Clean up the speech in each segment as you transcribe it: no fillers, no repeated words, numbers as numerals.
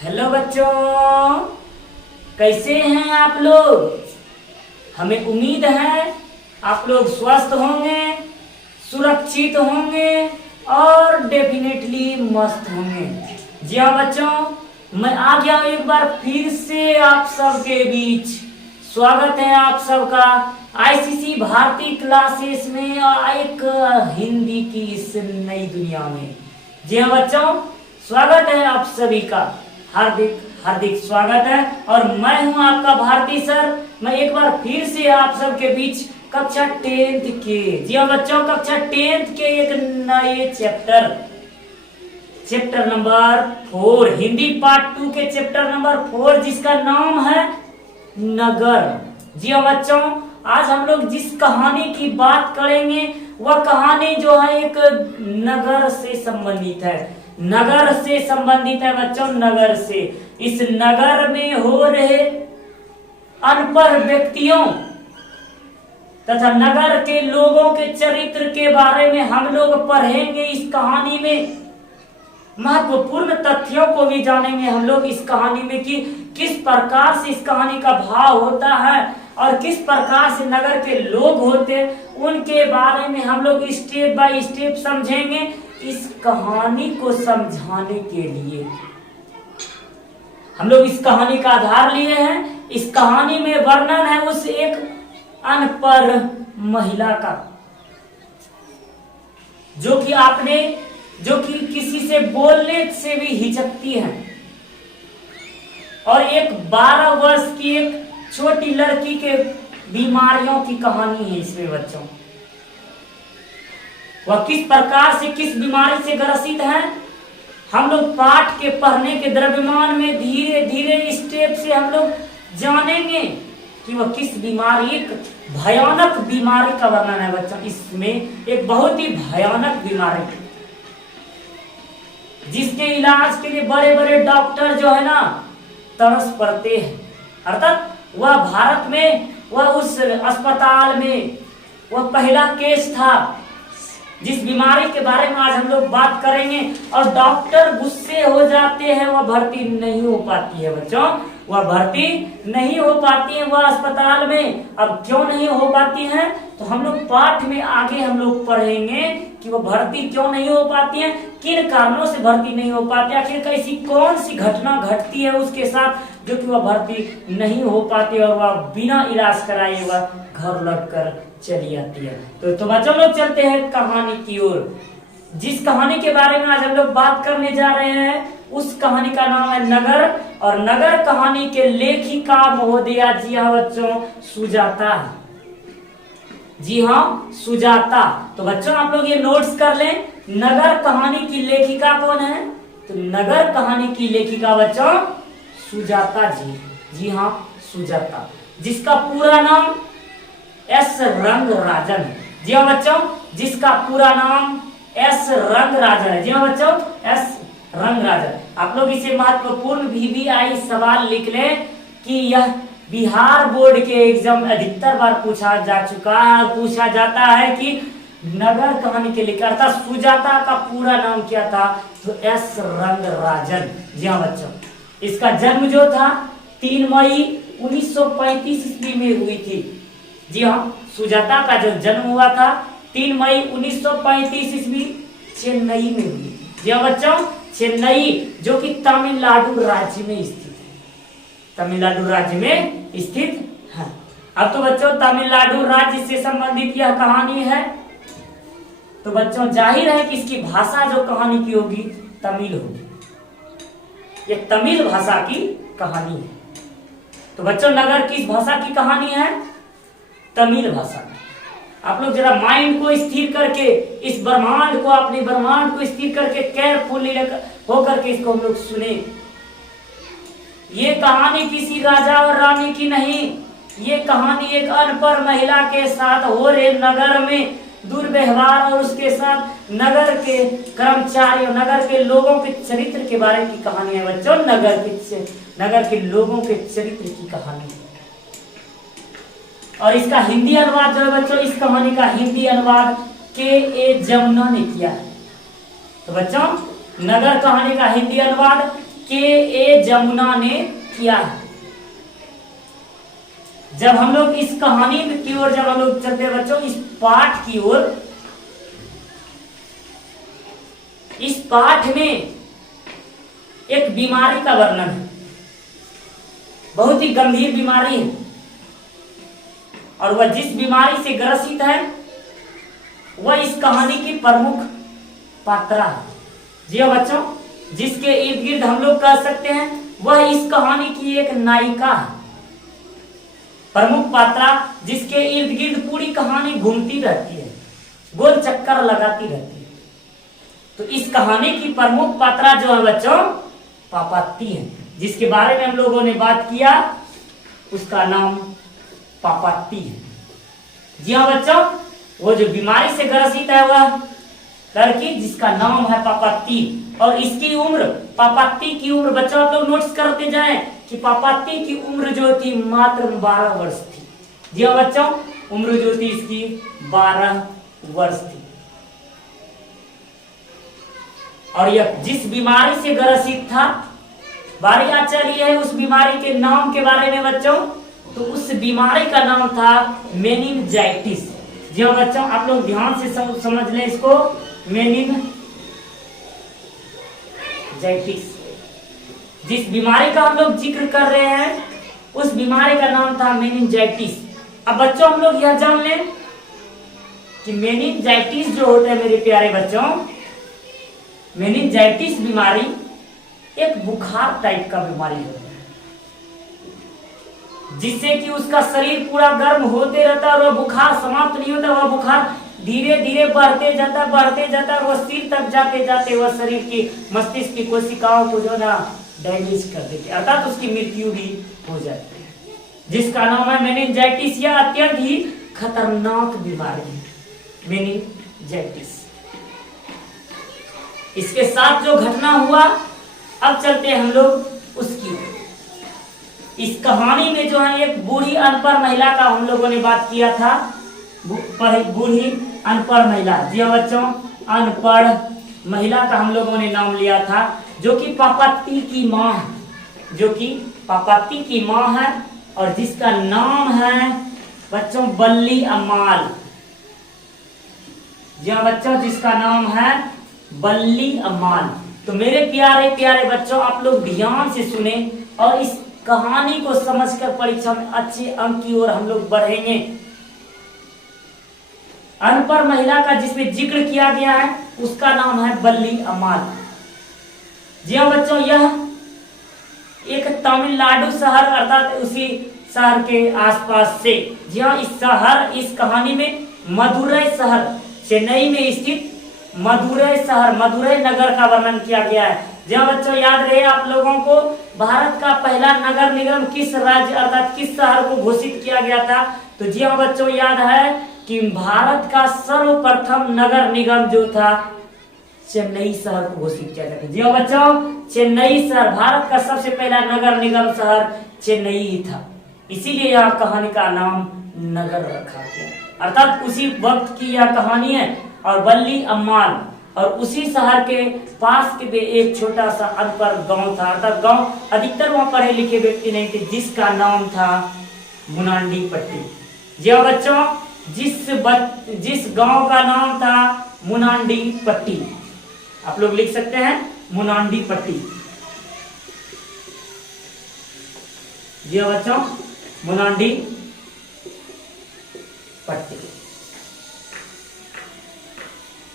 Hello बच्चों, कैसे हैं आप लोग। हमें उम्मीद है आप लोग स्वस्थ होंगे, सुरक्षित होंगे और डेफिनेटली मस्त होंगे। जी हाँ बच्चों, मैं आ गया हूँ एक बार फिर से आप सबके बीच। स्वागत है आप सबका आईसीसी भारती क्लासेस में और एक हिंदी की इस नई दुनिया में। जी हाँ बच्चों, स्वागत है आप सभी का, हार्दिक हार्दिक स्वागत है। और मैं हूं आपका भारती सर। मैं एक बार फिर से आप सबके बीच कक्षा 10th के, जी हाँ बच्चों, कक्षा 10th के एक नए चैप्टर नंबर 4 हिंदी पार्ट 2 के चैप्टर नंबर 4 जिसका नाम है नगर। जी हाँ बच्चों, आज हम लोग जिस कहानी की बात करेंगे वह कहानी जो है एक नगर से संबंधित है। नगर से संबंधित है बच्चों, नगर से। इस नगर में हो रहे अनपढ़ व्यक्तियों तथा नगर के लोगों के चरित्र के बारे में हम लोग पढ़ेंगे। इस कहानी में महत्वपूर्ण तथ्यों को भी जानेंगे हम लोग इस कहानी में कि किस प्रकार से इस कहानी का भाव होता है और किस प्रकार से नगर के लोग होते हैं, उनके बारे में हम लोग स्टेप बाय स्टेप समझेंगे। इस कहानी को समझाने के लिए हम लोग इस कहानी का आधार लिए हैं। इस कहानी में वर्णन है उस एक अनपढ़ महिला का जो कि किसी से बोलने से भी हिचकती है, और एक 12 वर्ष की एक छोटी लड़की के बीमारियों की कहानी है इसमें बच्चों। वह किस प्रकार से किस बीमारी से ग्रसित है, हम लोग पाठ के पढ़ने के द्रव्यमान में धीरे धीरे स्टेप से हम लोग जानेंगे कि वह किस बीमारी, एक भयानक बीमारी का वर्णन है बच्चों इसमें। एक बहुत ही भयानक बीमारी जिसके इलाज के लिए बड़े बड़े डॉक्टर जो है ना तरस पड़ते हैं। अर्थात वह भारत में, वह उस अस्पताल में वह पहला केस था जिस बीमारी के बारे में आज हम लोग बात करेंगे। और डॉक्टर गुस्से हो जाते हैं, वह भर्ती नहीं हो पाती है बच्चों, वह भर्ती नहीं हो पाती है वह अस्पताल में। अब क्यों नहीं हो पाती है तो हम लोग पाठ में आगे हम लोग पढ़ेंगे कि वह भर्ती क्यों नहीं हो पाती है, किन कारणों से भर्ती नहीं हो पाती, आखिर कैसी कौन सी घटना घटती है उसके साथ जो कि वह भर्ती नहीं हो पाती और वह बिना इलाज कराए वह घर लौट कर चली आती है। तो बच्चों लोग चलते हैं कहानी की ओर। जिस कहानी के बारे में आज हम लोग बात करने जा रहे हैं उस कहानी का नाम है नगर। और नगर कहानी के लेखिका महोदया, जी हाँ बच्चों, सुजाता है। जी हाँ, सुजाता। तो बच्चों आप लोग ये नोट्स कर लें, नगर कहानी की लेखिका कौन है। तो नगर कहानी की लेखिका बच्चों सुजाता जी। जी हाँ, सुजाता, जिसका पूरा नाम एस रंगराजन है। जी हाँ बच्चों, जिसका पूरा नाम एस रंगराजन है। जी हाँ बच्चों, एस रंगराजन। आप लोग इसे महत्वपूर्ण VVI सवाल लिख लें कि यह बिहार बोर्ड के एग्जाम अधिकतर बार पूछा जा चुका है और पूछा जाता है कि नगर कहानी के लेकर था सुजाता का पूरा नाम क्या था, तो एस रंगराजन। जी हाँ बच्चों, इसका जन्म जो था 3 मई 1935 ईस्वी में हुई थी। जी हाँ, सुजाता का जो जन्म हुआ था 3 मई 1935 ईस्वी चेन्नई में हुई। जी हाँ बच्चों, चेन्नई जो कि तमिलनाडु राज्य में स्थित है, तमिलनाडु राज्य में स्थित है। अब तो बच्चों तमिलनाडु राज्य से संबंधित यह कहानी है, तो बच्चों जाहिर है कि इसकी भाषा जो कहानी की होगी तमिल होगी। यह तमिल भाषा की कहानी है। तो बच्चों नगर किस भाषा की कहानी है, तमिल भाषा। आप लोग जरा माइंड को स्थिर करके इस ब्रह्मांड को, अपने ब्रह्मांड को स्थिर करके केयरफुली होकर के इसको हम लोग सुने। ये कहानी किसी राजा और रानी की नहीं, ये कहानी एक अनपढ़ महिला के साथ हो रहे नगर में दुर्व्यवहार और उसके साथ नगर के कर्मचारियों, नगर के लोगों के चरित्र के बारे की कहानी है बच्चों। नगर के लोगों के चरित्र की कहानी है। और इसका हिंदी अनुवाद जो है बच्चों, इस कहानी का हिंदी अनुवाद के जमुना ने किया है। तो बच्चों नगर कहानी का हिंदी अनुवाद के ए जमुना ने किया है। जब हम लोग इस कहानी की ओर जब हम लोग चलते हैं बच्चों, इस पाठ की ओर, इस पाठ में एक बीमारी का वर्णन है, बहुत ही गंभीर बीमारी है, और वह जिस बीमारी से ग्रसित है वह इस कहानी की प्रमुख पात्रा है। जी हाँ बच्चों, जिसके इर्द गिर्द हम लोग कह सकते हैं वह इस कहानी की एक नायिका है, प्रमुख पात्रा, जिसके इर्द गिर्द पूरी कहानी घूमती रहती है, गोल चक्कर लगाती रहती है। तो इस कहानी की प्रमुख पात्रा जो है बच्चों पापाती है, जिसके बारे में हम लोगों ने बात किया, उसका नाम पापाती है। जी हाँ बच्चों, वो जो बीमारी से ग्रसित है वह लड़की जिसका नाम है पापाती, और इसकी उम्र, पापाती की उम्र बच्चों आप लोग नोट्स करते जाएं कि पापाती की उम्र जो थी मात्र 12 वर्ष थी। जी हाँ बच्चों, उम्र जो थी इसकी 12 वर्ष थी। और यह जिस बीमारी से ग्रसित था, बारी आ चली है उस बीमारी के नाम के बारे में बच्चों, तो उस बीमारी का नाम था मेनिनजाइटिस। जी हाँ बच्चों, आप लोग ध्यान से समझ लें इसको, मेनिनजाइटिस। जिस बीमारी का हम लोग जिक्र कर रहे हैं उस बीमारी का नाम था मेनिनजाइटिस। अब बच्चों हम लोग यह जान लें कि मेनिनजाइटिस जो होता है मेरे प्यारे बच्चों, मेनिनजाइटिस बीमारी एक बुखार टाइप का बीमारी होता है, जिससे कि उसका शरीर पूरा गर्म होते रहता है और वह बुखार समाप्त नहीं होता, वह बुखार धीरे धीरे बढ़ते जाता और वह सिर तक जाते जाते वह शरीर की मस्तिष्क की कोशिकाओं को जो ना डैमेज कर देते, अर्थात उसकी मृत्यु भी हो जाती है, जिसका नाम है मेनिनजाइटिस। यह अत्यंत ही खतरनाक बीमारी है मेनिनजाइटिस। इसके साथ जो घटना हुआ, अब चलते हैं हम लोग उसकी। इस कहानी में जो है एक बूढ़ी अनपढ़ महिला का हम लोगों ने बात किया था, बूढ़ी अनपढ़ महिला। जी हाँ बच्चों, अनपढ़ महिला का हम लोगों ने नाम लिया था, जो कि पापाती की माँ है, जो कि पापाती की माँ है, और जिसका नाम है बच्चों बल्ली अम्माल। जी हाँ बच्चों, जिसका नाम है बल्ली अम्माल। तो मेरे प्यारे प्यारे बच्चों, आप लोग ध्यान से सुने और इस कहानी को समझकर परीक्षा में अच्छे अंक की ओर हम लोग बढ़ेंगे। अनपढ़ महिला का जिसमें जिक्र किया गया है उसका नाम है बल्ली अम्माल। जी हाँ बच्चों, यह एक तमिलनाडु शहर अर्थात उसी शहर के आसपास से, जी हाँ इस कहानी में मदुरै शहर, चेन्नई में स्थित मदुरै शहर, मदुरै नगर का वर्णन किया गया है। जी हाँ बच्चों, याद रहे आप लोगों को, भारत का पहला नगर निगम किस राज्य अर्थात किस शहर को घोषित किया गया था? तो जी हाँ बच्चों, याद है कि भारत का सर्वप्रथम नगर निगम जो था चेन्नई शहर को घोषित किया गया था। जी हाँ बच्चों, चेन्नई शहर, भारत का सबसे पहला नगर निगम शहर चेन्नई ही था, इसीलिए यह कहानी का नाम नगर रखा गया, अर्थात उसी वक्त की यह कहानी है। और बल्ली अम्माल, और उसी शहर के पास के एक छोटा सा अनपढ़ गांव था, अर्थात गांव अधिकतर वहां पढ़े लिखे व्यक्ति नहीं थे, जिसका नाम था मुनांडी पट्टी। जी हाँ बच्चों, जिस गांव का नाम था मुनांडी पट्टी, आप लोग लिख सकते हैं मुनांडी पट्टी। जी हाँ बच्चों, मुनांडी पट्टी।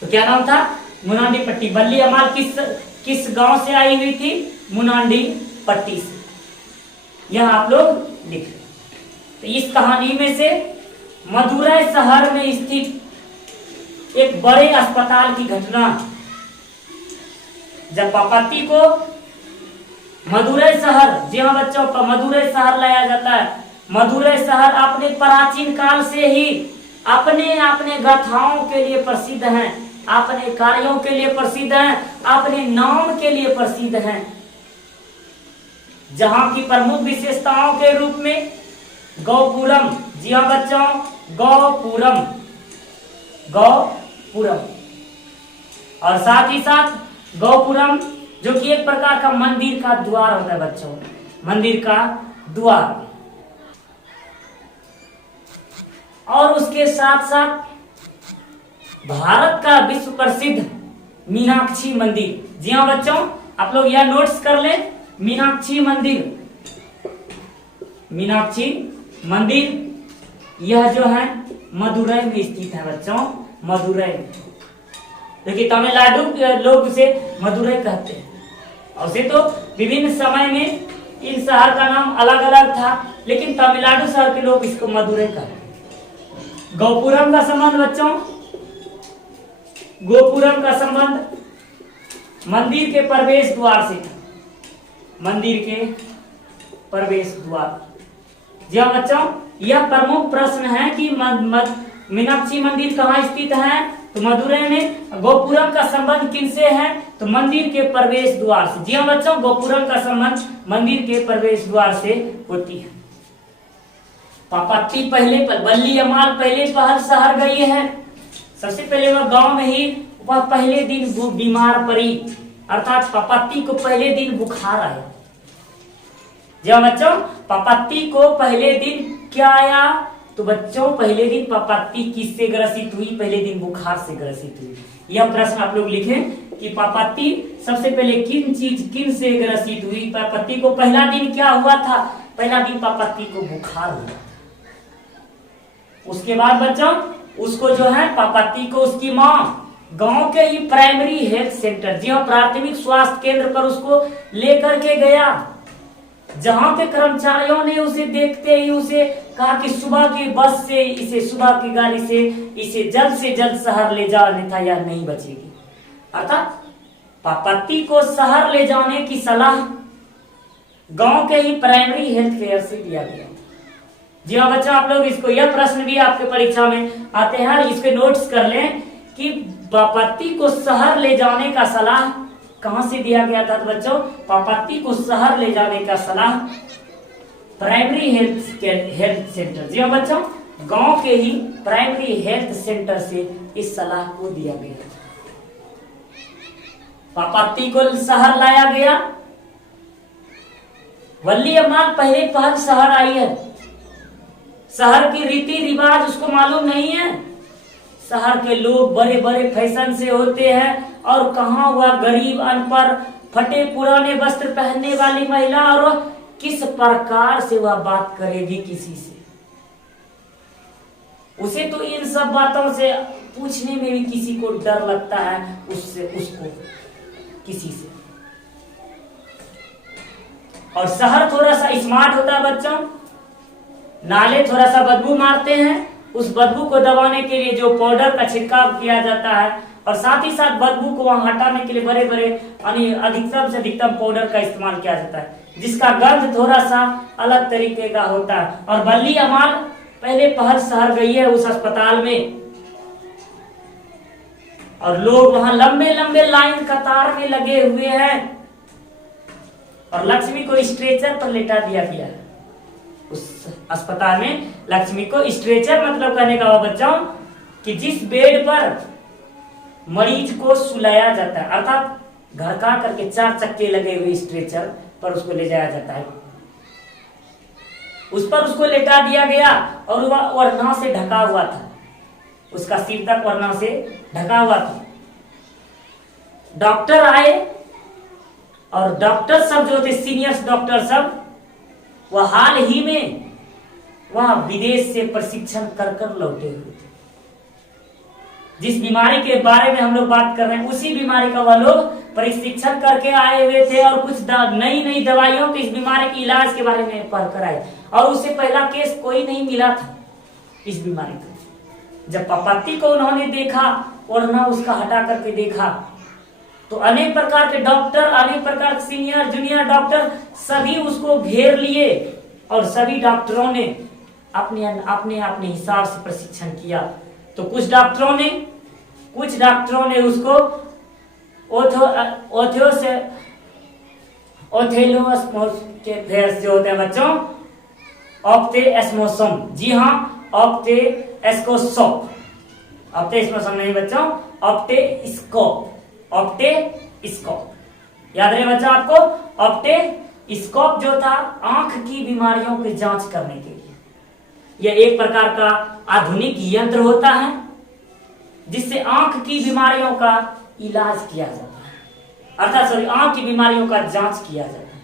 तो क्या नाम था? मुनांडी पट्टी। बल्ली अम्माल किस गांव से आई हुई थी? मुनांडी पट्टी से। यह आप लोग लिख लें। तो इस कहानी में से मदुरै शहर में स्थित एक बड़े अस्पताल की घटना, जब पापाती को मदुरै शहर, जी हाँ बच्चों, मदुरै शहर लाया जाता है। मदुरै शहर अपने प्राचीन काल से ही अपने गाथाओं के लिए प्रसिद्ध हैं, अपने कार्यों के लिए प्रसिद्ध हैं, अपने नाम के लिए प्रसिद्ध हैं, जहां की प्रमुख विशेषताओं के रूप में गौपुरम, जी हाँ बच्चों, गौपुरम, और साथ ही साथ गौपुरम जो कि एक प्रकार का मंदिर का द्वार होता है बच्चों, मंदिर का द्वार। और उसके साथ साथ भारत का विश्व प्रसिद्ध मीनाक्षी मंदिर। जी हाँ बच्चों, आप लोग यह नोट्स कर लें, मीनाक्षी मंदिर। मीनाक्षी मंदिर यह जो है मदुरई में स्थित है बच्चों, मदुरई, क्योंकि तमिलनाडु के लोग उसे मदुरई कहते हैं। और उसे तो विभिन्न समय में इन शहर का नाम अलग अलग था, लेकिन तमिलनाडु शहर के लोग इसको मदुरई कहते हैं। गोपुरम का संबंध बच्चों, गोपुरम का संबंध मंदिर के प्रवेश द्वार से था, मंदिर के प्रवेश द्वार। जी हाँ बच्चों, यह प्रमुख प्रश्न है कि मीनाक्षी मंदिर कहाँ स्थित है, तो मदुरई में। गोपुरम का संबंध किनसे है, तो मंदिर के प्रवेश द्वार से। जी हाँ बच्चों, गोपुरम का संबंध मंदिर के प्रवेश द्वार से होती है। पापत्ती पहले बल्ली अमाल पहले पहल शहर गई है। सबसे पहले वह गांव में ही वह पहले दिन बीमार पड़ी, अर्थात पापत्ती को पहले दिन बुखार आया। जब बच्चों पापत्ती को पहले दिन क्या आया, तो बच्चों पहले दिन पापत्ती किससे ग्रसित हुई, पहले दिन बुखार से ग्रसित हुई। यह प्रश्न आप लोग लिखें कि पापत्ती सबसे पहले किन से ग्रसित हुई। पापत्ती को पहला दिन क्या हुआ था, पहला दिन पापत्ती को बुखार हुआ। उसके बाद बच्चों उसको जो है पापत्ती को उसकी माँ गांव के ही प्राइमरी हेल्थ सेंटर, जी हाँ प्राथमिक स्वास्थ्य केंद्र पर उसको लेकर के गया, जहां के कर्मचारियों ने उसे देखते ही उसे कहा कि सुबह की बस से इसे, सुबह की गाड़ी से इसे जल्द से जल्द शहर ले जाओ, अन्यथा यह नहीं बचेगी। अर्थात पापत्ती को शहर ले जाने की सलाह गांव के ही प्राइमरी हेल्थ केयर से दिया गया। जी हाँ बच्चों, आप लोग इसको, यह प्रश्न भी आपके परीक्षा में आते हैं, इसके नोट्स कर लें कि पापत्ती को शहर ले जाने का सलाह कहां से दिया गया था। तो बच्चों पापत्ती को शहर ले जाने का सलाह प्राइमरी हेल्थ सेंटर, जी हाँ बच्चों गांव के ही प्राइमरी हेल्थ सेंटर से इस सलाह को दिया गया। पापत्ती को शहर लाया गया। वल्ली अम्मा पहले पहल शहर आई है, शहर की रीति रिवाज उसको मालूम नहीं है। शहर के लोग बड़े बड़े फैशन से होते हैं, और कहाँ हुआ गरीब अनपढ़ फटे पुराने वस्त्र पहनने वाली महिला, और वह किस प्रकार से वह बात करेगी किसी से। उसे तो इन सब बातों से पूछने में भी किसी को डर लगता है, उससे उसको किसी से। और शहर थोड़ा सा स्मार्ट होता है बच्चों, नाले थोड़ा सा बदबू मारते हैं, उस बदबू को दबाने के लिए जो पाउडर का छिड़काव किया जाता है, और साथ ही साथ बदबू को वहां हटाने के लिए बड़े बड़े अधिकतम से अधिकतम पाउडर का इस्तेमाल किया जाता है, जिसका गंध थोड़ा सा अलग तरीके का होता है। और बल्ली अमाल पहले पहल शहर गई है उस अस्पताल में, और लोग वहां लंबे लंबे लाइन कतार में लगे हुए हैं, और लक्ष्मी को स्ट्रेचर पर लेटा दिया गया है। उस अस्पताल में लक्ष्मी को स्ट्रेचर मतलब कहने का बच्चों कि जिस बेड पर मरीज को सुलाया जाता है, अर्थात घर का करके 4 चक्के लगे हुए स्ट्रेचर पर उसको ले जाया जाता है, उस पर उसको लेटा दिया गया, और वह ओढ़ना से ढका हुआ था, उसका सिर तक ओढ़ना से ढका हुआ था। डॉक्टर आए, और डॉक्टर सब जो थे सीनियर डॉक्टर सब, वह हाल ही में वह विदेश से प्रशिक्षण कर लौटे हुए थे। जिस बीमारी के बारे में हम लोग बात कर रहे हैं, उसी बीमारी का वह लोग प्रशिक्षण करके आए हुए थे, और कुछ नई नई दवाइयों के इस बीमारी के इलाज के बारे में पढ़कर आए, और उससे पहला केस कोई नहीं मिला था इस बीमारी का। जब पापत्ती को उन्होंने देखा, ओढ़ना उसका हटा करके देखा, तो अनेक प्रकार के डॉक्टर, अनेक प्रकार के सीनियर जूनियर डॉक्टर सभी उसको घेर लिए, और सभी डॉक्टरों ने अपने अपने हिसाब से प्रशिक्षण किया। तो कुछ डॉक्टरों ने उसको ओथेलोस्मोस जो होते हैं बच्चों, ऑप्टेस्मोसम, जी हाँ ऑप्टेस्कोसोप, ऑप्टेस्मोसम नहीं बच्चों, ऑप्टेस्कोप याद रहे बच्चा आपको, ऑप्टेस्कोप जो था आंख की बीमारियों की जांच करने के लिए, यह एक प्रकार का आधुनिक यंत्र होता है जिससे आंख की बीमारियों का इलाज किया जाता है, अर्थात सॉरी आंख की बीमारियों का जांच किया जाता है।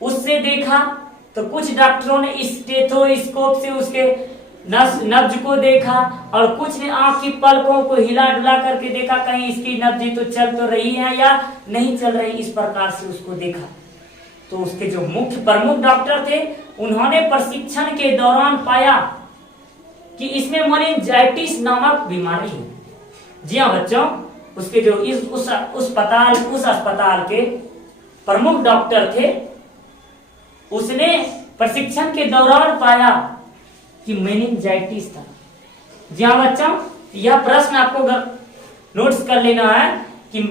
उससे देखा तो कुछ डॉक्टरों ने स्टेथोस्कोप से उसके नब्ज को देखा और कुछ ने आंख की पलकों को हिला डुला करके देखा कहीं इसकी नब्ज तो चल तो रही है या नहीं चल रही, इस प्रकार से उसको देखा। तो उसके जो मुख्य प्रमुख डॉक्टर थे उन्होंने प्रशिक्षण के दौरान पाया कि इसमें मेनिंजाइटिस नामक बीमारी है। जी हाँ बच्चों, उसके जो उस अस्पताल के प्रमुख डॉक्टर थे उसने प्रशिक्षण के दौरान पाया कि मेनिंजाइटिस था। जी हाँ बच्चों, यह प्रश्न आपको नोट्स कर लेना है कि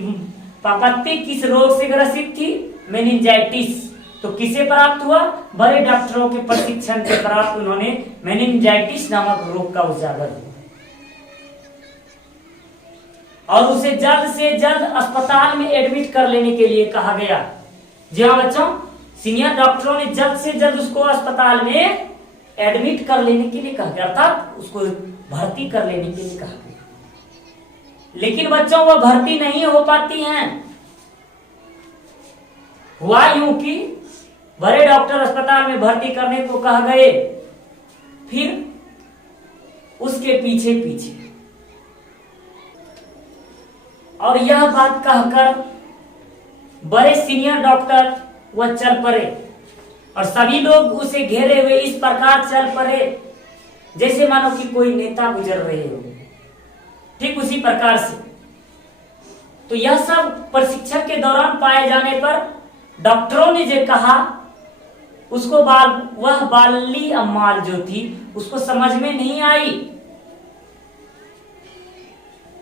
पापत्ती किस रोग से ग्रसित थी, मेनिंजाइटिस। तो किसे प्राप्त हुआ, बड़े डॉक्टरों के प्रशिक्षण के प्राप्त उन्होंने मेनिंजाइटिस नामक रोग का उजागर हुआ और उसे जल्द से जल्द अस्पताल में एडमिट कर लेने के लिए कहा गया। जी हाँ बच्चों, सीनियर डॉक्टरों ने जल्द से जल्द उसको अस्पताल में एडमिट कर लेने के लिए कहा गया, अर्थात उसको भर्ती कर लेने के लिए कहा गया। लेकिन बच्चों वह भर्ती नहीं हो पाती हैं। हुआ यूं कि बड़े डॉक्टर अस्पताल में भर्ती करने को कहा गए, फिर उसके पीछे पीछे और यह बात कहकर बड़े सीनियर डॉक्टर वह चल पड़े और सभी लोग उसे घेरे हुए इस प्रकार चल पड़े जैसे मानो कि कोई नेता गुजर रहे हो, ठीक उसी प्रकार से। तो यह सब प्रशिक्षण के दौरान पाए जाने पर डॉक्टरों ने जो कहा उसको वह बाली अम्माल जो थी उसको समझ में नहीं आई।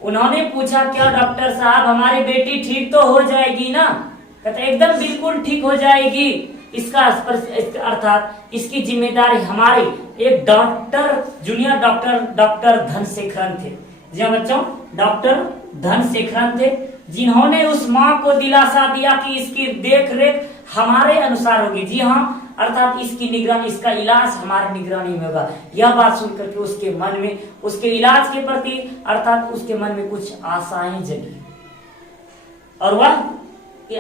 उन्होंने पूछा, क्या डॉक्टर साहब हमारी बेटी ठीक तो हो जाएगी ना? कहते एकदम बिल्कुल ठीक हो जाएगी। इसका अर्थात इसकी जिम्मेदारी हमारे एक डॉक्टर, जूनियर डॉक्टर धनशेखरन थे। जी हाँ बच्चों, डॉक्टर धनशेखरन थे जिन्होंने उस माँ को दिलासा दिया कि इसकी देख रेख हमारे अनुसार होगी। जी हाँ, अर्थात इसकी निगरानी, इसका इलाज हमारी निगरानी में होगा। यह बात सुनकर के उसके मन में, उसके इलाज के प्रति अर्थात उसके मन में कुछ आशाएं जगी और वह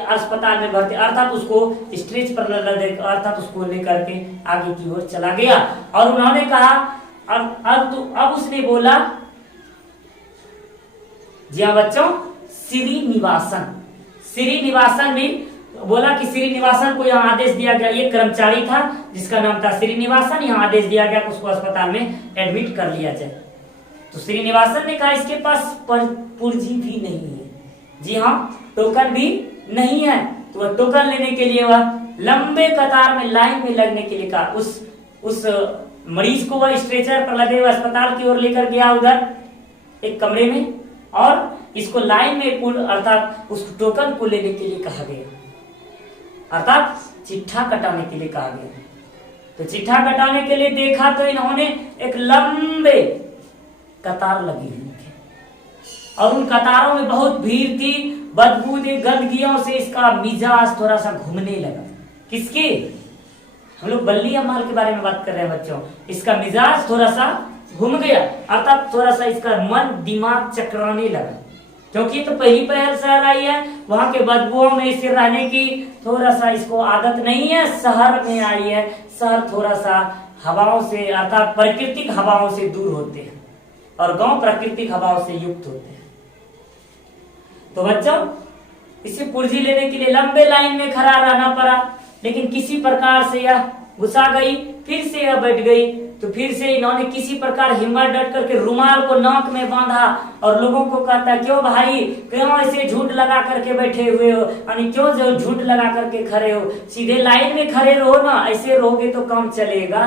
अस्पताल में भर्ती, अर्थात उसको स्टेज पर अर्थात उसको लेकर के आगे की ओर चला गया और उन्होंने कहा अब उसने बोला, जी हाँ बच्चों, श्रीनिवासन भी बोला कि श्रीनिवासन को यहाँ आदेश दिया गया, एक कर्मचारी था जिसका नाम था श्रीनिवासन, यहाँ आदेश दिया गया कि उसको अस्पताल में एडमिट कर लिया जाए। तो श्रीनिवासन ने कहा इसके पास पुर्जी भी नहीं है, जी हाँ टोकन भी नहीं है। तो वह टोकन लेने के लिए वह लंबे कतार में लाइन में लगने के लिए कहा। उस मरीज को वह स्ट्रेचर पर लगे हुए अस्पताल की ओर लेकर गया उधर एक कमरे में और इसको लाइन में अर्थात उस टोकन को लेने के लिए कहा गया, अर्थात चिट्ठा कटाने के लिए कहा गया। तो चिट्ठा कटाने के लिए देखा तो इन्होंने एक लंबे कतार लगी हुई थी और उन कतारों में बहुत भीड़ थी, बदबूदार गंदगियों से इसका मिजाज थोड़ा सा घूमने लगा। किसके? हम लोग बल्ली अम्माल के बारे में बात कर रहे हैं बच्चों। इसका मिजाज थोड़ा सा घूम गया, अर्थात थोड़ा सा इसका मन दिमाग चकराने लगा, क्योंकि तो पहली पहल शहर आई है, वहां के बदबुओं में इसे रहने की थोड़ा सा इसको आदत नहीं है। शहर में आई है, शहर थोड़ा सा हवाओं से अर्थात प्राकृतिक हवाओं से दूर होते हैं और गांव प्राकृतिक हवाओं से युक्त होते हैं। तो बच्चों इसे पुर्जी लेने के लिए लंबे लाइन में खड़ा रहना पड़ा, लेकिन किसी प्रकार से यह घुसा गई, फिर से यह बैठ गई। तो फिर से इन्होंने किसी प्रकार हिम्मत डट करके रुमाल को नाक में बांधा और लोगों को कहता, क्यों भाई, क्यों ऐसे झुंड लगा करके बैठे हुए हो, यानी क्यों जो झुंड लगा करके खड़े हो, सीधे लाइन में खड़े रहो ना, ऐसे रहोगे तो काम चलेगा।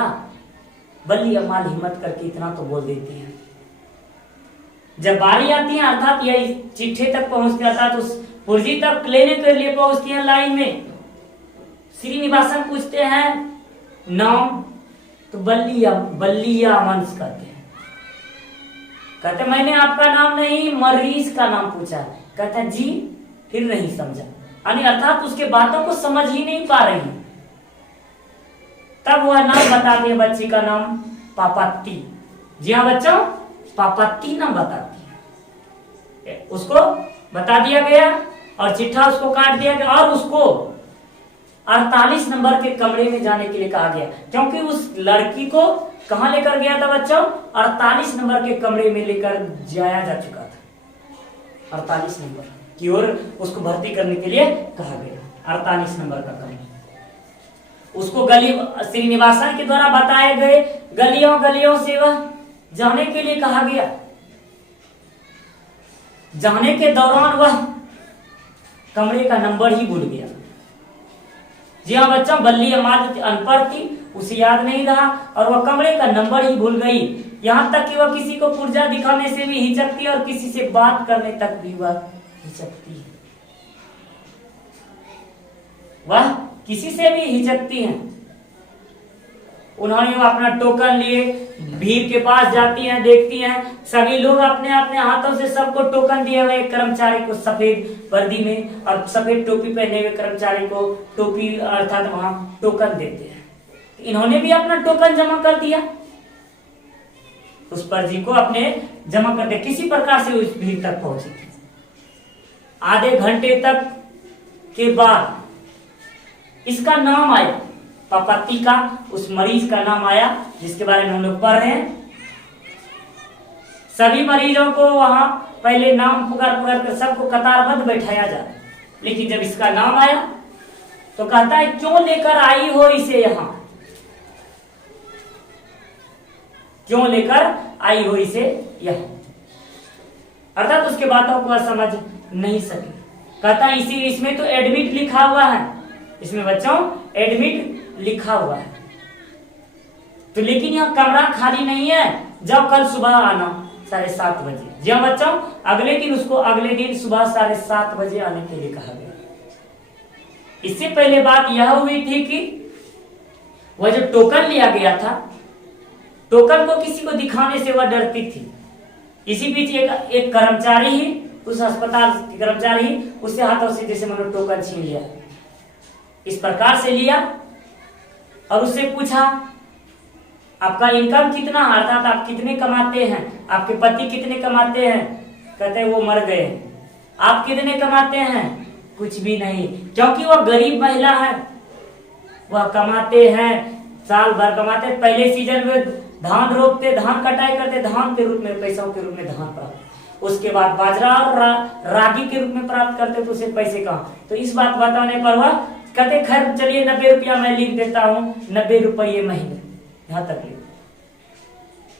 बल्ली अम्माल हिम्मत करके इतना तो बोल देती है। जब बारी आती है अर्थात यह चिट्ठे तक पहुंचती है, अर्थात उस पुर्जी तक लेने के लिए पहुंचती है लाइन में। श्रीनिवासन पूछते हैं नाम, तो बल्लिया मंस कहते हैं। कहते मैंने आपका नाम नहीं मरीज का नाम पूछा। कहता जी, फिर नहीं समझा। यानी अर्थात उसके बातों को समझ ही नहीं पा रही। तब वह नाम बताती है बच्ची का नाम पापत्ती। जी हाँ बच्चों, पापत्ती नाम बताती है। उसको बता दिया गया और चिट्ठा उसको काट दिया गया और उसको 48 नंबर के कमरे में जाने के लिए कहा गया, क्योंकि उस लड़की को कहां लेकर गया था बच्चों? 48 नंबर के कमरे में लेकर जाया जा चुका था। 48 नंबर की ओर उसको भर्ती करने के लिए कहा गया। 48 नंबर का कमरा उसको गली श्रीनिवासन के द्वारा बताए गए गलियों गलियों से वह जाने के लिए कहा गया। जाने के दौरान वह कमरे का नंबर ही भूल गया। जी हाँ बच्चों, बल्ली अमाद अनपढ़ थी, उसे याद नहीं रहा और वह कमरे का नंबर ही भूल गई। यहां तक कि वह किसी को पुर्जा दिखाने से भी हिचकती है और किसी से बात करने तक भी वह हिचकती है। वह किसी से भी हिचकती हैं। उन्होंने अपना टोकन लिए भीड़ के पास जाती हैं, देखती हैं सभी लोग अपने अपने हाथों से सबको टोकन दिए हुए। कर्मचारी को सफेद वर्दी में और सफेद टोपी पहने हुए कर्मचारी को टोपी अर्थात वहां टोकन देते हैं। इन्होंने भी अपना टोकन जमा कर दिया, उस पर्ची को अपने जमा कर दिया। किसी प्रकार से उस भीड़ तक पहुंची थी। आधे घंटे तक के बाद इसका नाम आया, पापत्ती का, उस मरीज का नाम आया जिसके बारे में हम लोग पढ़ रहे हैं। सभी मरीजों को वहां पहले नाम पुकार पुकार कर सबको कतारबद्ध बैठाया जा, लेकिन जब इसका नाम आया तो कहता है क्यों लेकर आई हो इसे यहां, क्यों लेकर आई हो इसे यहां। अर्थात उसके बातों को समझ नहीं सके। कहता है इसी इसमें तो एडमिट लिखा हुआ है, इसमें बच्चों एडमिट लिखा हुआ है तो, लेकिन यह कमरा खाली नहीं है, जब कल सुबह आना 7:30 बजे। जी हाँ बच्चों, अगले दिन उसको अगले दिन सुबह 7:30 बजे आने के लिए कहा गया। इससे पहले बात यह हुई थी कि वह जो टोकन लिया गया था, टोकन को किसी को दिखाने से वह डरती थी। इसी बीच एक कर्मचारी ही, उस अस्पताल के कर्मचारी ही उससे हाथों से जैसे मानो टोकन छीन लिया, इस प्रकार से लिया और उससे पूछा आपका इनकम कितना, अर्थात आप कितने कमाते हैं, आपके पति कितने कमाते हैं। कहते हैं वो मर गए। आप कितने कमाते हैं? कुछ भी नहीं, क्योंकि वह गरीब महिला है। वह कमाते हैं, साल भर कमाते, पहले सीजन में धान रोपते, धान कटाई करते, धान के रूप में, पैसों के रूप में धान प्राप्त, उसके बाद बाजरा और रागी के रूप में प्राप्त करते, तो उसे पैसे कहाँ। तो इस बात बताने पर वह कहते खैर चलिए 90 रुपया मैं लिख देता हूं, 90 रुपये महीने, यहां तक लिख।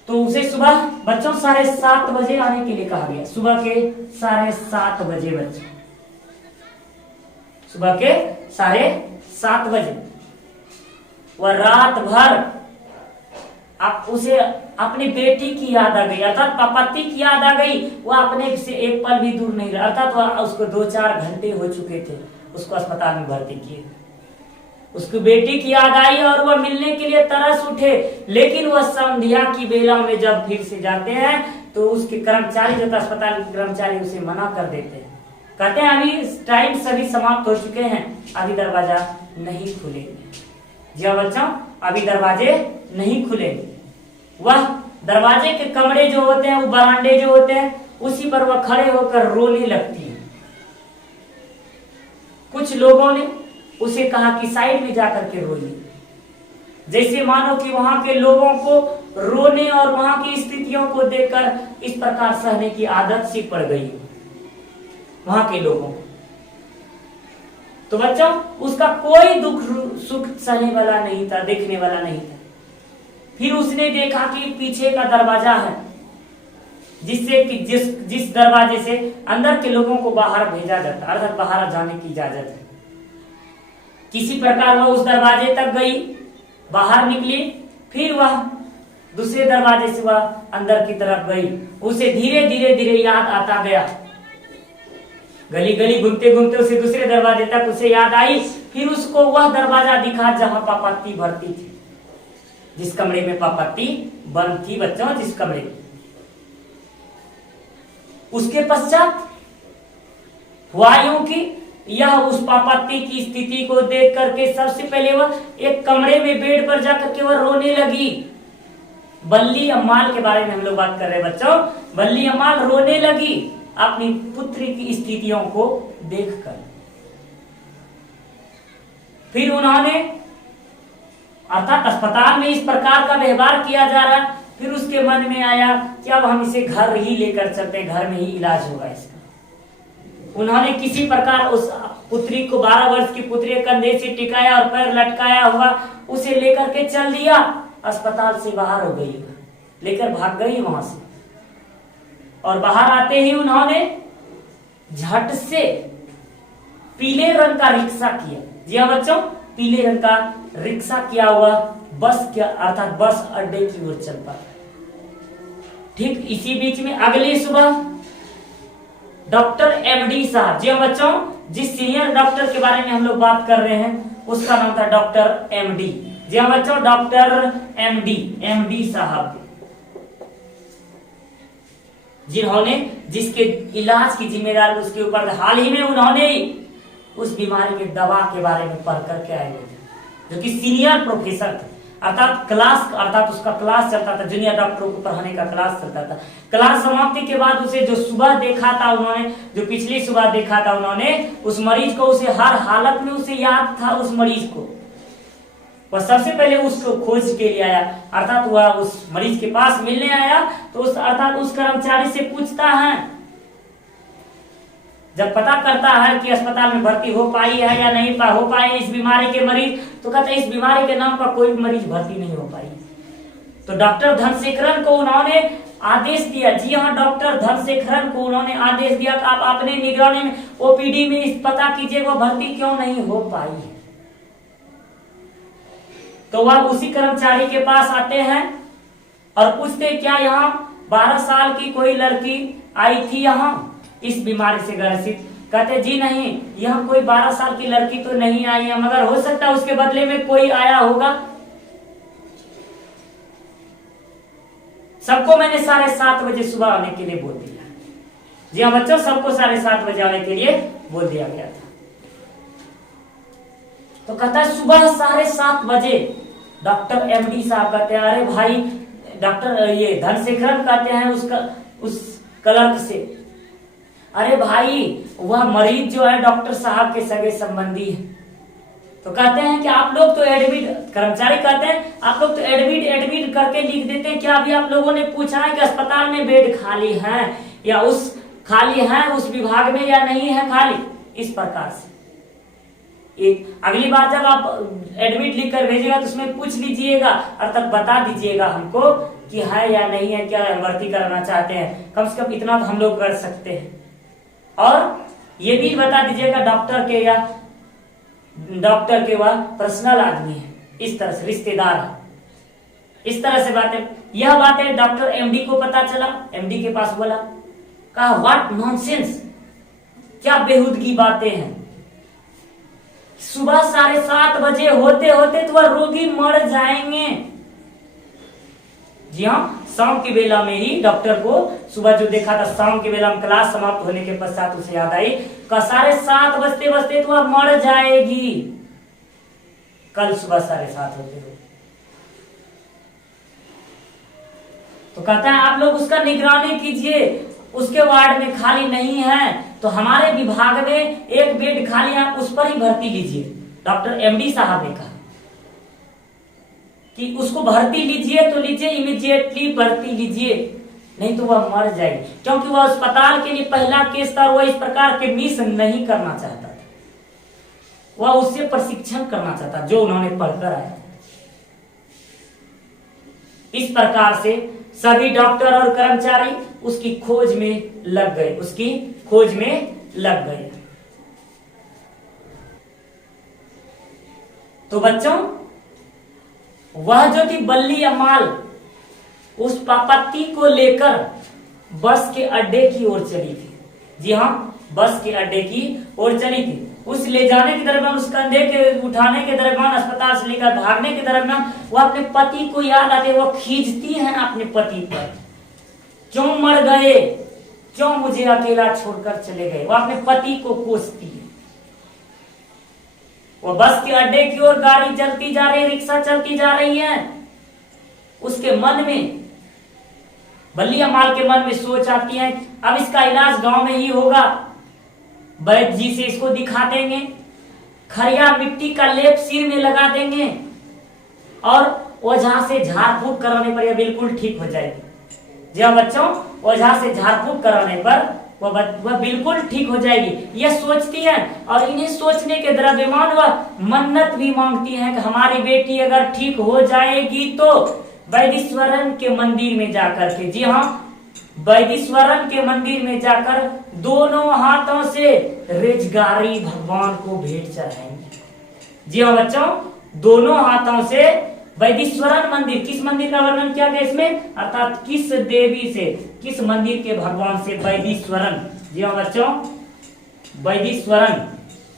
तो उसे सुबह बच्चों 7:30 बजे आने के लिए कहा गया। सुबह के 7:30 बजे बच्चों, सुबह के 7:30 बजे। वह रात भर आप उसे अपनी बेटी की याद आ गई, अर्थात पापत्ती की याद आ गई। वह अपने से एक पल भी दूर नहीं रहा, अर्थात वह उसको 2-4 घंटे हो चुके थे उसको अस्पताल में भर्ती किए। उसकी बेटी की याद आई और वह मिलने के लिए तरस उठे, लेकिन वह संध्या की बेला में जब फिर से जाते हैं तो उसके कर्मचारी, जो अस्पताल के कर्मचारी, उसे मना कर देते हैं। कहते हैं अभी टाइम सभी समाप्त हो चुके हैं, अभी दरवाजा नहीं खुलेंगे। जी हाँ बच्चों, अभी दरवाजे नहीं खुलेंगे। वह दरवाजे के कमरे जो होते हैं, वो बरामदे जो होते हैं, उसी पर वह खड़े होकर रोने लगती है। कुछ लोगों ने उसे कहा कि साइड में जाकर के रोइए, जैसे मानो कि वहां के लोगों को रोने और वहां की स्थितियों को देखकर इस प्रकार सहने की आदत सी पड़ गई वहां के लोगों को। तो बच्चों, उसका कोई दुख सुख सहने वाला नहीं था, देखने वाला नहीं था। फिर उसने देखा कि पीछे का दरवाजा है, जिससे कि जिस दरवाजे से अंदर के लोगों को बाहर भेजा जाता, अर्थात बाहर जाने की इजाजत है। किसी प्रकार वह उस दरवाजे तक गई, बाहर निकली, फिर वह दूसरे दरवाजे से वह अंदर की तरफ गई। उसे धीरे धीरे धीरे याद आता गया, गली गली घूमते घूमते उसे दूसरे दरवाजे तक उसे याद आई। फिर उसको वह दरवाजा दिखा जहां पापत्ती भर्ती थी, जिस कमरे में पापत्ती बंद थी बच्चों, जिस कमरे में। उसके पश्चात हुआ यूं कि यह उस पापत्ती की स्थिति को देख करके सबसे पहले वह एक कमरे में बेड पर जाकर के वह रोने लगी। बल्ली अम्माल के बारे में हम लोग बात कर रहे हैं बच्चों। बल्ली अम्माल रोने लगी अपनी पुत्री की स्थितियों को देखकर। फिर उन्होंने, अर्थात अस्पताल में इस प्रकार का व्यवहार किया जा रहा है, फिर उसके मन में आया कि अब हम इसे घर ही लेकर चलते हैं, घर में ही इलाज होगा इसका। उन्होंने किसी प्रकार उस पुत्री को, 12 वर्ष की पुत्री कंधे से टिकाया और पैर लटकाया हुआ उसे लेकर के चल दिया। अस्पताल से बाहर हो गई, लेकर भाग गई वहां से। और बाहर आते ही उन्होंने झट से पीले रंग का रिक्शा किया। जी हाँ बच्चों, पीले रंग का रिक्शा किया हुआ बस के, अर्थात बस अड्डे की ओर चल पड़ा। ठीक इसी बीच में अगली सुबह डॉक्टर एमडी साहब, जी हाँ बच्चों, जिस सीनियर डॉक्टर के बारे में हम लोग बात कर रहे हैं उसका नाम था डॉक्टर एमडी। जी हाँ बच्चों, डॉक्टर एमडी साहब, जिन्होंने जिसके इलाज की जिम्मेदारी उसके ऊपर, हाल ही में उन्होंने उस बीमारी के दवा के बारे में पढ़ करके आए हुए थे, जो कि सीनियर प्रोफेसर थे। अर्थात उसका क्लास चलता था, जूनियर डॉक्टरों को पढ़ाने का क्लास चलता था। क्लास समाप्ति के बाद उसे जो सुबह देखा था उन्होंने, जो पिछली सुबह देखा था उन्होंने उस मरीज को, उसे हर हालत में उसे याद था उस मरीज को। वह सबसे पहले उसको खोज के लिए आया, अर्थात वह उस मरीज के पास मिलने आया तो उस कर्मचारी से पूछता है, जब पता करता है कि अस्पताल में भर्ती हो पाई है या नहीं हो पाई इस बीमारी के मरीज, तो कहते हैं इस बीमारी के नाम का कोई मरीज भर्ती नहीं हो पाई। तो डॉक्टर धनशेखरन को उन्होंने आदेश दिया, जी हाँ, डॉक्टर धनशेखरन को उन्होंने आदेश दिया कि आप अपने निगरानी में ओपीडी में इस पता कीजिए वह भर्ती क्यों नहीं हो पाई है। तो वह उसी कर्मचारी के पास आते हैं और पूछते, क्या यहाँ 12 साल की कोई लड़की आई थी यहाँ इस बीमारी से ग्रसित? कहते जी नहीं, यह कोई 12 साल की लड़की तो नहीं आई है, मगर हो सकता है उसके बदले में कोई आया होगा। सबको मैंने 7:30 बजे सुबह आने के लिए बोल दिया। जी हाँ बच्चों, सबको 7:30 बजे आने के लिए बोल दिया गया था। तो कहता है सुबह 7:30 बजे डॉक्टर एमडी साहब कहते हैं, अरे भाई डॉक्टर ये धनशेखरन कहते हैं उस क्लर्क से, अरे भाई वह मरीज जो है डॉक्टर साहब के सगे संबंधी है। तो कहते हैं कि आप लोग तो एडमिट, कर्मचारी कहते हैं आप लोग तो एडमिट करके लिख देते हैं, क्या अभी आप लोगों ने पूछा है कि अस्पताल में बेड खाली है या खाली है उस विभाग में या नहीं है खाली? इस प्रकार से अगली बार जब आप एडमिट लिख कर भेजिएगा तो उसमें पूछ लीजिएगा, अर्थात बता दीजिएगा हमको कि है या नहीं है, क्या भर्ती करना चाहते हैं। कम से कम इतना तो हम लोग कर सकते हैं। और ये भी बता दीजिएगा डॉक्टर के वह पर्सनल आदमी है, इस तरह से रिश्तेदार है, इस तरह से बातें। यह बातें डॉक्टर एमडी को पता चला, एमडी के पास बोला, कहा व्हाट नॉनसेंस, क्या बेहुदगी बातें हैं। सुबह 7:30 बजे होते होते तो वह रोगी मर जाएंगे। जी हाँ, शाम की बेला में ही डॉक्टर को सुबह जो देखा था, शाम की बेला में क्लास समाप्त होने के पश्चात उसे याद आई, 7:30 बजते तो वह मर जाएगी कल सुबह 7:30 होते हुए। तो कहता है आप लोग उसका निगरानी कीजिए, उसके वार्ड में खाली नहीं है तो हमारे विभाग में एक बेड खाली है, आप उस पर ही भर्ती लीजिए। डॉक्टर एमडी साहब ने कहा कि उसको भर्ती लीजिए तो लीजिए, इमीडिएटली भर्ती लीजिए, नहीं तो वह मर जाएगी। क्योंकि वह अस्पताल के लिए पहला केस था, वह इस प्रकार के मिस नहीं करना चाहता था, वह उससे प्रशिक्षण करना चाहता जो उन्होंने पढ़कर आया। इस प्रकार से सभी डॉक्टर और कर्मचारी उसकी खोज में लग गए। तो बच्चों, वह जो थी बल्ली अम्माल उस पापत्ती को लेकर बस के अड्डे की ओर चली थी। जी हाँ, बस के अड्डे की ओर चली थी। उस ले जाने के दरमियान, उस कंधे के उठाने के दरमियान, अस्पताल से लेकर भागने के दरमियान वो अपने पति को याद आते, वो खींचती हैं अपने पति पर, क्यों मर गए, क्यों मुझे अकेला छोड़कर चले गए। वो अपने पति को कोसती है। वो बस के अड्डे की ओर गाड़ी चलती जा रही है, रिक्शा चलती जा रही है। उसके मन में, बल्लिया माल के मन में सोच आती है, अब इसका इलाज गांव में ही होगा, वैद्य जी से इसको दिखा देंगे, खरिया मिट्टी का लेप सिर में लगा देंगे और ओझा से झाड़ फूक कराने पर यह बिल्कुल ठीक हो जाएगी। जी हाँ बच्चों, ओझा से झाड़ फूक कराने पर वह बिल्कुल ठीक हो जाएगी, यह सोचती है। और इन्हें सोचने के द्रव्यमान वह मन्नत भी मांगती है कि हमारी बेटी अगर ठीक हो जाएगी तो वैदीश्वरन के मंदिर में जाकर के, जी हाँ, वैदीश्वरन के मंदिर में जाकर दोनों हाथों से रेजगारी भगवान को भेंट चढ़ाएंगे। जी हाँ बच्चों, दोनों हाथों से वैदीश्वरन मंदिर, किस मंदिर का वर्णन किया गया इसमें, अर्थात किस देवी से, किस मंदिर के भगवान से, वैदीश्वरन। जी हाँ बच्चों, वैदीश्वरन,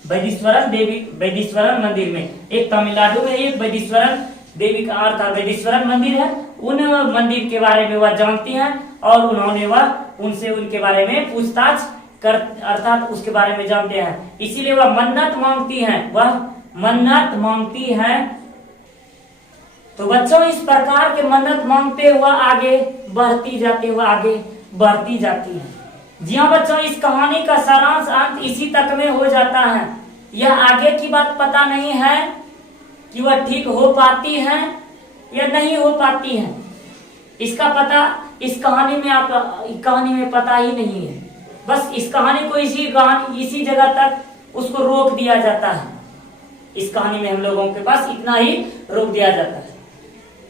वैदीश्वरन देवी, वैदीश्वरन मंदिर में, एक तमिलनाडु में एक वैदीश्वरन देवी का अर्थात वैदीश्वरन मंदिर है। उन मंदिर के बारे में वह जानती हैं और उन्होंने वह उनसे उनके बारे में पूछताछ कर, अर्थात उसके बारे में जानते हैं, इसीलिए वह मन्नत मांगती हैं, वह मन्नत मांगती हैं। तो बच्चों इस प्रकार के मन्नत मांगते हुए आगे बढ़ती जाती, हुआ आगे बढ़ती जाती है। जी हाँ बच्चों, इस कहानी का सारांश अंत इसी तक में हो जाता है। यह आगे की बात पता नहीं है कि वह ठीक हो पाती है या नहीं हो पाती है, इसका पता इस कहानी में कहानी में पता ही नहीं है। बस इस कहानी को इसी जगह तक उसको रोक दिया जाता है। इस कहानी में हम लोगों के पास इतना ही रोक दिया जाता है।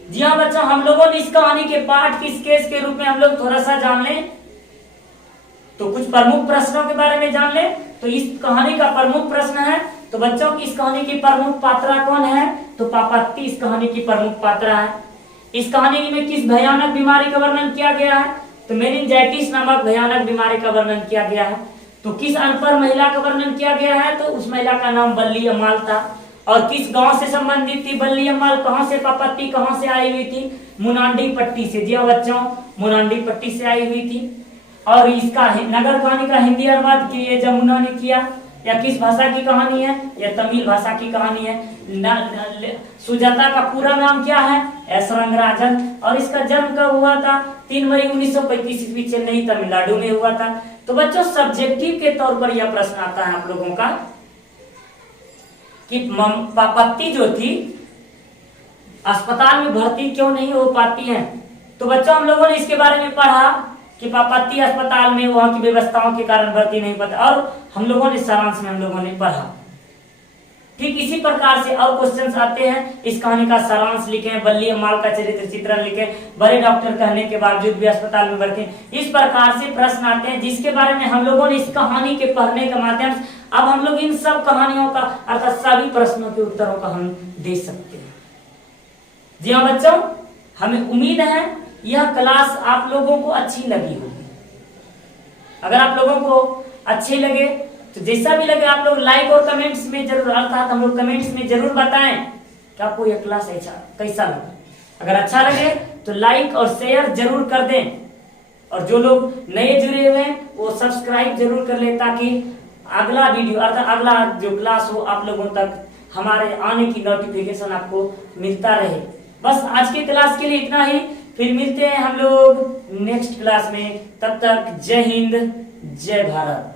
जी हाँ बच्चों, हम लोगों ने इस कहानी के पाठ की स्केच के रूप में हम लोग थोड़ा सा जान लें तो कुछ प्रमुख प्रश्नों के बारे में जान लें। तो इस कहानी का प्रमुख प्रश्न है, तो बच्चों इस कहानी की प्रमुख पात्रा कौन है, तो पापत्ती इस कहानी की प्रमुख पात्रा है। इस कहानी में किस भयानक बीमारी का वर्णन किया गया है, तो मेनिंजाइटिस नामक भयानक बीमारी का वर्णन किया गया है। तो किस अनपढ़ महिला का वर्णन किया गया है, तो उस महिला का नाम बल्ली अम्माल था। और किस गांव से संबंधित थी बल्ली अम्माल, कहां से पापत्ती कहां से आई हुई थी, मुनांडी पट्टी से। जी हाँ बच्चों, मुनांडी पट्टी से आई हुई थी। और इसका नगर कहानी का हिंदी अनुवाद किए जमुना ने किया, या किस भाषा की कहानी है, या तमिल भाषा की कहानी है। सुजाता का पूरा नाम क्या है, एस रंगराजन। और इसका जन्म कब हुआ था, 3 मई 1935 ईस्वी, चेन्नई तमिलनाडु में हुआ था। तो बच्चों सब्जेक्टिव के तौर पर यह प्रश्न आता है आप लोगों का कि पापत्ती जो थी अस्पताल में भर्ती क्यों नहीं हो पाती है। तो बच्चों हम लोगों ने इसके बारे में पढ़ा कि पापत्ती अस्पताल में वहां की व्यवस्थाओं के कारण भर्ती नहीं पाती, और हम लोगों ने सारांश में हम लोगों ने पढ़ा। ठीक इसी प्रकार से और क्वेश्चंस आते हैं, इस कहानी का सारांश लिखें, बल्ली अम्माल का चरित्र चित्रण लिखें, बड़े डॉक्टर कहने के बावजूद भी अस्पताल में भर्ती। इस प्रकार से प्रश्न आते हैं जिसके बारे में हम लोगों ने इस कहानी के पढ़ने के माध्यम से अब हम लोग इन सब कहानियों का अर्थात सभी प्रश्नों के उत्तरों का हम दे सकते हैं। जी हाँ बच्चों, हमें उम्मीद है यह क्लास आप लोगों को अच्छी लगी होगी। अगर आप लोगों को अच्छे लगे तो जैसा भी लगे आप लोग लाइक और कमेंट्स में जरूर, अर्थात हम लोग कमेंट्स में जरूर बताएं कि आपको यह क्लास कैसा लगा। अगर अच्छा लगे तो लाइक और शेयर जरूर कर दें, और जो लोग नए जुड़े हुए हैं वो सब्सक्राइब जरूर कर लें, ताकि अगला वीडियो अर्थात अगला जो क्लास हो आप लोगों तक हमारे आने की नोटिफिकेशन आपको मिलता रहे। बस आज के क्लास के लिए इतना ही, फिर मिलते हैं हम लोग नेक्स्ट क्लास में। तब तक जय हिंद, जय भारत।